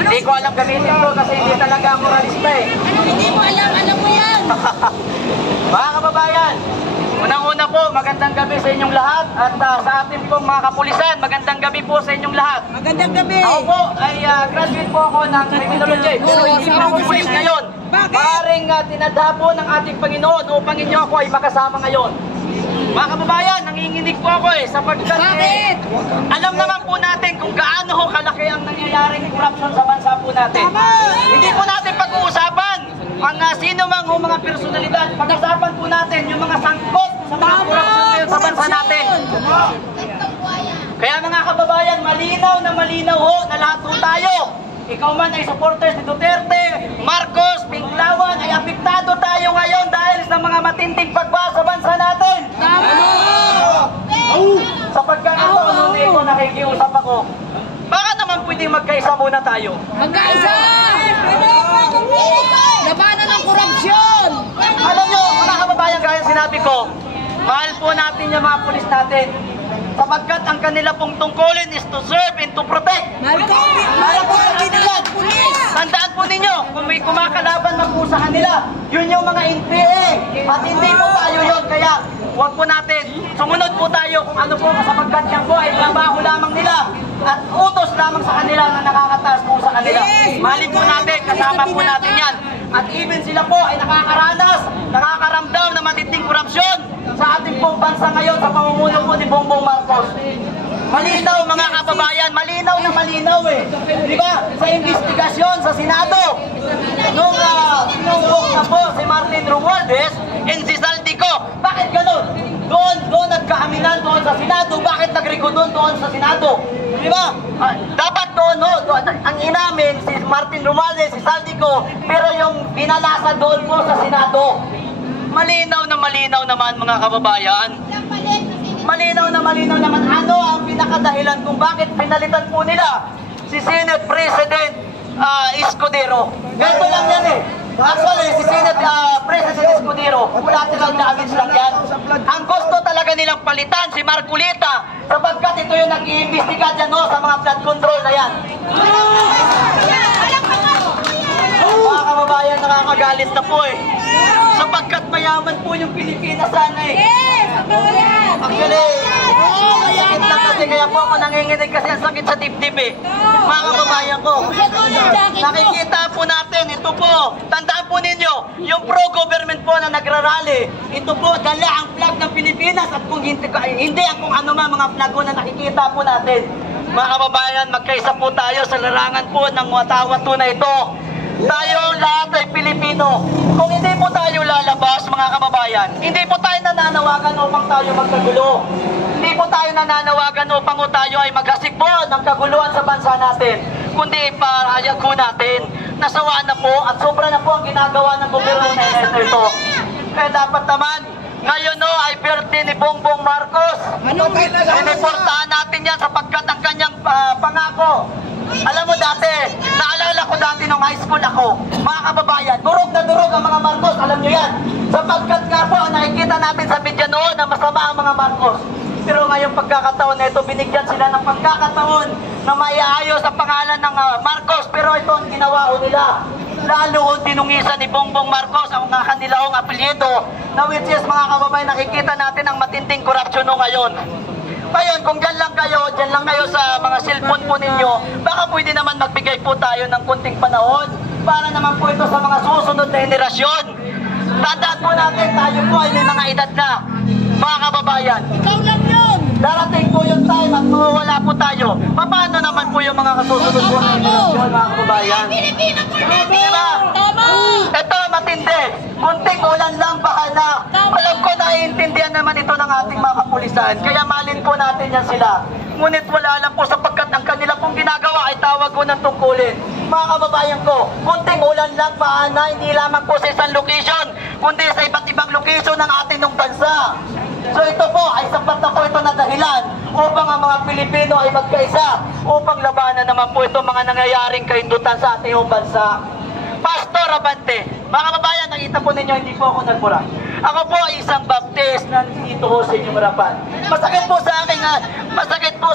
Hindi ko alam gamitin ko kasi hindi talaga ako moralista eh. Hindi mo alam mo yan. Mga kababayan, unang-una po, magandang gabi sa inyong lahat at sa ating pong mga kapulisan, magandang gabi po sa inyong lahat. Magandang gabi. Ako po ay graduate po ako ng criminology, pero hindi po ako pulis ngayon. Maaaring tinadha po ng ating Panginoon upang inyo ako ay makasama ngayon. Mga kababayan, nanginginig po ako sapagkat alam naman po natin kung gaano ho kalaki ang nangyayaring corruption sa bansa po natin. Hindi po natin pag-uusapan ang sino mang mga personalidad. Pag-usapan po natin yung mga sangkot sa mga corruption ngayon sa bansa natin. Kaya mga kababayan, malinaw ho na lahat po tayo. Ikaw man ay supporters ni Duterte, Marcos, Pinklawan, ay apektado tayo ngayon dahil sa mga matinding pagbaha sa bansa natin. Sapagkat ito, nakikiusap ako. Baka naman pwedeng magkaisa muna tayo. Magkaisa! Labanan ng korupsyon! Alam nyo, mga kababayan, gaya sinabi ko, mahal po natin yung mga pulis natin. Sapagkat ang kanila pong tungkulin is to serve and to protect. Mahal po ang kinilang pulis! Tandaan po ninyo, kung may kumakalaban man po sa kanila, yun yung mga NPA. At hindi po tayo yun, kaya huwag po natin, sumunod po tayo kung ano po, sapagkat yan po ay trabaho lamang nila at utos lamang sa kanila na nakakataas po sa kanila. Mahalin po natin, kasama po natin yan. At even sila po ay nakakaranas, nakakaramdam na matinding korupsyon sa ating pong bansa ngayon sa pamumuno po ni Bongbong Marcos. Malinaw mga kababayan, malinaw na malinaw Di ba? Sa investigasyon sa Senado, nung pinuhok na po si Martin Romualdez and si Saldico. Bakit ganun? Doon nagkaaminan doon sa Senado. Bakit nagrigo doon sa Senado? Di ba? Dapat doon, ang inamin si Martin Romualdez, si Saldico, pero yung pinalasa doon po sa Senado. Malinaw naman mga kababayan. Malinaw naman ano ang pinakadahilan kung bakit pinalitan po nila si Senate President Escudero. Ganito lang yan Actually, si Senate President Escudero, collateral damage lang yan. Ang gusto talaga nilang palitan si Marcolita sapagkat ito yung nag-iimbestiga dyan sa mga flood control na yan. Mga kababayan, nakakagalit na po sapagkat mayaman po yung Pilipinas sana Actually, masakit lang kasi kaya po ako nanginginig kasi ang sakit sa dibdib Mga kababayan ko, nakikita po natin, ito po, tandaan po ninyo, yung pro-government po na nagrarally, ito po, dala ang flag ng Pilipinas at kung hindi ang kung ano man mga flag na nakikita po natin. Mga kababayan, magkaisa po tayo sa larangan po ng Watawato na ito. Tayo lahat ay Pilipino. Kung hindi po tayo lalabas, mga kababayan, hindi po tayo nananawagan upang tayo magkagulo. Hindi po tayo nananawagan upang tayo ay maghasik po ng kaguluhan sa bansa natin. Kundi parayag po natin, nasawa na po at sobra na po ang ginagawa ng gobyerno na ito. Kaya dapat naman, ngayon ay birthday ni Bongbong Marcos. Siniportahan natin yan sapagkat ang kanyang pangako. Alam mo dati, naalala ko dati nung high school ako, mga kababayan, durog na durog ang mga Marcos, alam nyo yan. Sapagkat nga po, nakikita natin sa media noon na masama ang mga Marcos. Pero ngayong pagkakataon na ito, binigyan sila ng pagkakataon na maiayos ang pangalan ng Marcos. Pero ito ang ginawa nila. Lalo dinungisan ni Bongbong Marcos ang kanilang apelyido na which is mga kababayan, nakikita natin ang matinding korupsyon ngayon. Ngayon, kung dyan lang kayo sa mga cellphone po ninyo, baka pwede naman magbigay po tayo ng kunting panahon para naman po ito sa mga susunod na henerasyon. Tandaan po natin, tayo po ay may mga edad na, mga kababayan. Ikaw lang yun! Darating po yung time at mawawala po tayo. Paano naman po yung mga kasusunod po ng henerasyon, mga kababayan? Diba? Ito matindi. Kunting ulan lang, bahala. Alam ko naiintindihan naman ito ng ating mga kapulisan. Kaya malin po natin yan sila. Ngunit wala lang po sapagkat ang kanila pong ginagawa ay tawag ko ng tungkulin. Mga kababayan ko, kunting ulan lang, bahala. Hindi lamang po sa isang location, kundi sa iba't ibang location ng ating bansa. So ito po ay sapat na po ito na dahilan upang ang mga Pilipino ay magkaisa upang labanan naman po ito mga nangyayaring kahindutan sa ating bansa. Pastor Abante, mga kababayan, nakita po ninyo, hindi po ako nagmura. Ako po ay isang baptist na nandito ho sa inyong harapan. Masakit po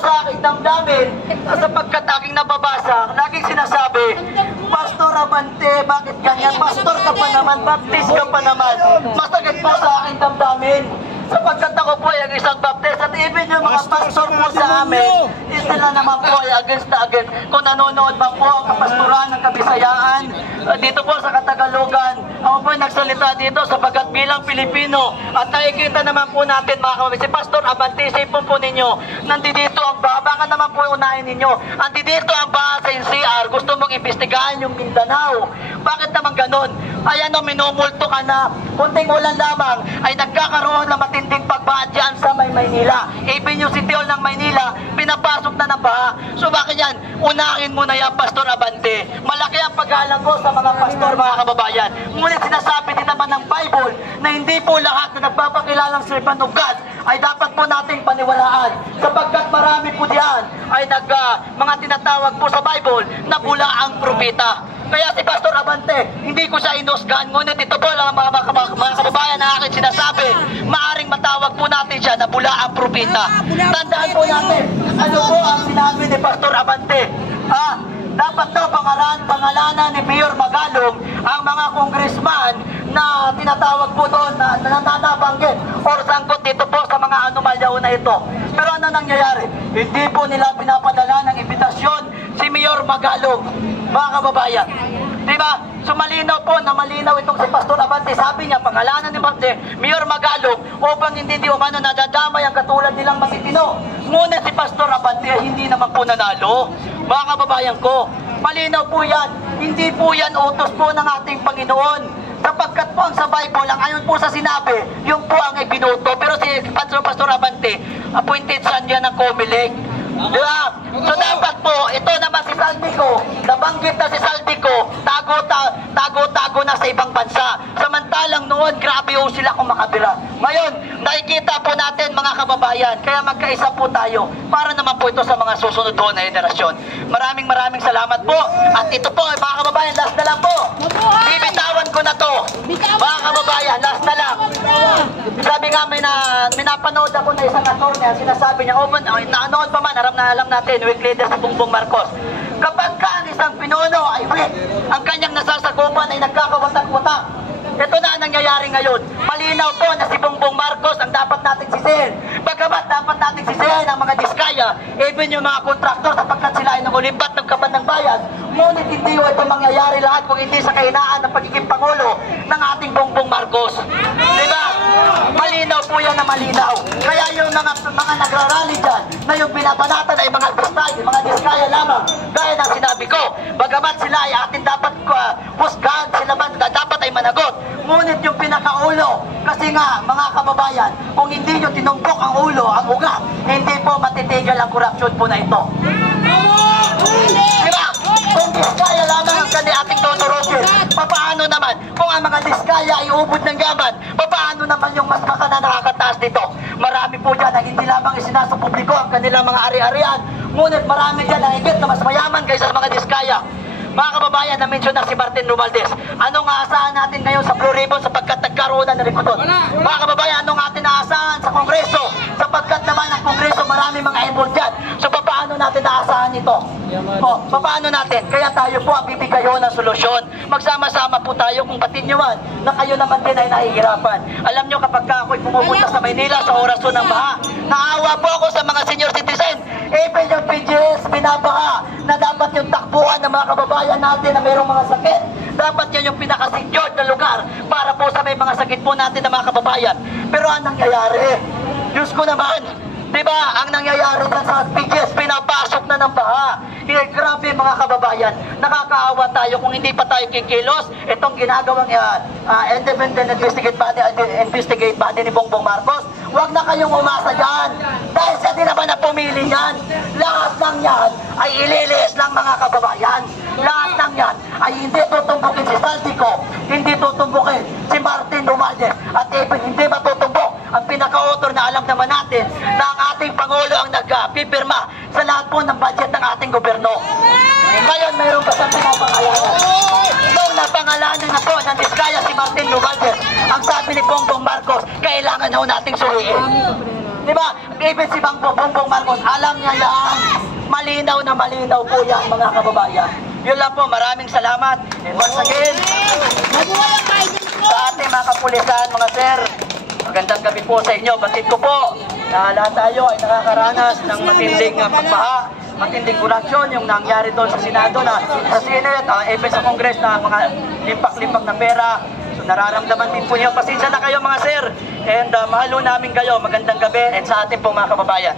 sa aking damdamin sapagkat aking nababasa, laging sinasabi, Pastor Abante, bakit ganyan? Pastor ka pa naman, baptist ka pa naman. Masakit po sa aking damdamin sapagkat ako po ay ang isang baptist at even yung mga pastor po sa amin, sila naman po ay against na against. Kung nanonood ba po ang kapastoran ng Kabisayaan dito po sa Katagalugan, ako po ay nagsalita dito sapagkat bilang Pilipino at nakikita naman po natin mga kapatid, si Pastor Abante, isipon po ninyo, nandito ang baha, baka naman po unahin ninyo, nandito ang baha sa NCR, gusto mong imbestigahan yung Mindanao. Bakit naman ganon? Ayan o, minumulto ka na, kunting ulan lamang ay nagkakaroon ng matinding pagbaha dyan sa Maynila. Even yung City Hall ng Maynila, pinapasok na ng baha. So bakit yan? Unahin mo na yan, Pastor Abante. Malaki ang paggalang ko sa mga pastor, mga kababayan. Ngunit sinasabi din naman ng Bible na hindi po lahat na nagpapakilalang servant of God ay dapat po nating paniwalaan. Sapagkat marami po diyan ay mga tinatawag po sa Bible na bula ang propeta. Kaya si Pastor Abante, hindi ko siya inusgan, ngunit ito po lang mga kababayan na akin sinasabi, maaring matawag po natin siya na bula ang propeta. Tandaan po natin, ano po ang sinabi ni Pastor Abante? Dapat daw pangalanan ni Mayor Magalong ang mga congressman na tinatawag po doon na nananabanggit or sangkot dito po sa mga anomalya na ito. Pero ano nangyayari? Hindi po nila pinapadala ng imbitasyon si Mayor Magalong, mga kababayan. Diba? So malinaw po na malinaw itong si Pastor Abante. Sabi niya, pangalanan ni Mayor Magalong upang hindi umano nadadamay ang katulad nilang matitino. Ngunit si Pastor Abante hindi naman po nanalo. Mga kababayan ko, malinaw po yan. Hindi po yan utos po ng ating Panginoon. Sapagkat po ang sa Bible, ang ayon po sa sinabi, yung po ang ibinuto. Pero si Pastor Abante, appointed son yan ng Comelec. Diba? So dapat po, ito naman si Saldico, nabanggit na si Saldico, tago-tago na sa ibang bansa. Samantalang noon, grabe ho sila kung makabira. Ngayon, nakikita po natin mga kababayan, kaya magkaisa po tayo para naman po ito sa mga susunod po na henerasyon. Maraming salamat po. At ito po, mga kababayan, last na lang po. Bibitawan ko na to. Mga kababayan, last na lang. Sabi nga, may napanood ako na isang attorney, sinasabi niya, noon pa man, alam natin, weak leader si Bongbong Marcos. Kapag ka ang isang pinuno ay weak, ang kanyang nasasakupan ay nagkakawatak-watak. Ito na ang nangyayari ngayon. Malinaw po na si Bongbong Marcos ang dapat nating sisihin. Bagamat dapat nating sisihin ang mga diskaya, even yung mga kontraktor sapagkat sila ay nangulimbat ng kaban ng bayan. Ngunit hindi ito mangyayari lahat kung hindi sa kahinaan ng pagiging Pangulo ng ating Bongbong Marcos. Diba? Malinaw po yan na malinaw. Kaya yung mga nagrarally dyan, na yung binabanatan ay mga diskaya lamang. Gaya ng sinabi ko, bagamat sila ay atin dapat husgahan, sila dapat ay managot. Ngunit yung pinakaulo, kasi nga mga kababayan, kung hindi nyo tinumpok ang ulo, ang ugat, hindi po matitigil ang korupsyon po na ito. Diba? Kung diskaya lamang ang ating tuturugin, papaano naman? Kung ang mga diskaya ay ubod ng gaman, papaano naman yung mas makana nakakataas dito? Marami po dyan na hindi lamang isinasa publiko ang kanilang mga ari-arian, ngunit marami dyan na higit na mas mayaman kaysa sa mga diskaya. Mga kababayan, na-mention na si Martin Romualdez. Anong aasahan natin ngayon sa Blue Ribbon sapagkat nagkaroon na rikuton? Mga kababayan, anong atin aasahan sa Kongreso? Sapagkat naman ang Kongreso marami mga involved dyan. So paano natin aasahan ito? Paano natin? Kaya tayo po ang bibigayon ng solusyon. Magsama-sama po tayo kung patinyawan na kayo naman din ay nahihirapan. Alam nyo, kapag ako'y pumupunta sa Maynila sa orasyon ng baha, naawa po ako sa mga senior citizen. Even yung PGS, binabaha na dapat yung takbuhan ng mga kababayan natin na mayroong mga sakit. Dapat yan yung pinaka-secured na lugar para po sa may mga sakit po natin ng mga kababayan. Pero anong nangyayari? Diyos ko naman, diba, ang nangyayari na sa PGS, pinapasok na ng baha. Grabe mga kababayan, nakakaawa tayo kung hindi pa tayo kikilos. Itong ginagawang independent investigate body ni Bongbong Marcos, huwag na kayong umasa dyan. Dahil siya din naman na pumili niyan. Lahat ng yan ay ililis ng mga kababayan. Lahat ng yan ay hindi tutumbukin si Saldico, hindi tutumbukin si Martin Romualdez, at even hindi matutumbok ang pinaka-author na alam naman natin na ang ating Pangulo ang nagpipirma sa lahat po ng budget ng ating gobyerno. Ngayon, mayroon pa sa pinapangalanan. pangalanan na po ng Diskaya si Martin Romualdez. Ang sabi ni Bongbong Marcos, kailangan ho nating suriin. Di ba? Even si Bongbong Marcos, alam niya yan. Malinaw na malinaw po yan, mga kababayan. Yun lang po, maraming salamat. And once again, Mabuhay ang idol ko! sa ating mga kapulisan, mga sir, magandang gabi po sa inyo. Batid ko po na lahat tayo ay nakakaranas ng matinding pagbaha, matinding korupsyon, yung nangyari doon sa Senado na sa Senate, even sa Congress na mga limpak-limpak na pera. So nararamdaman din po niyo. Pasensya na kayo mga sir. And mahalo namin kayo. Magandang gabi and sa ating pong mga kababayan.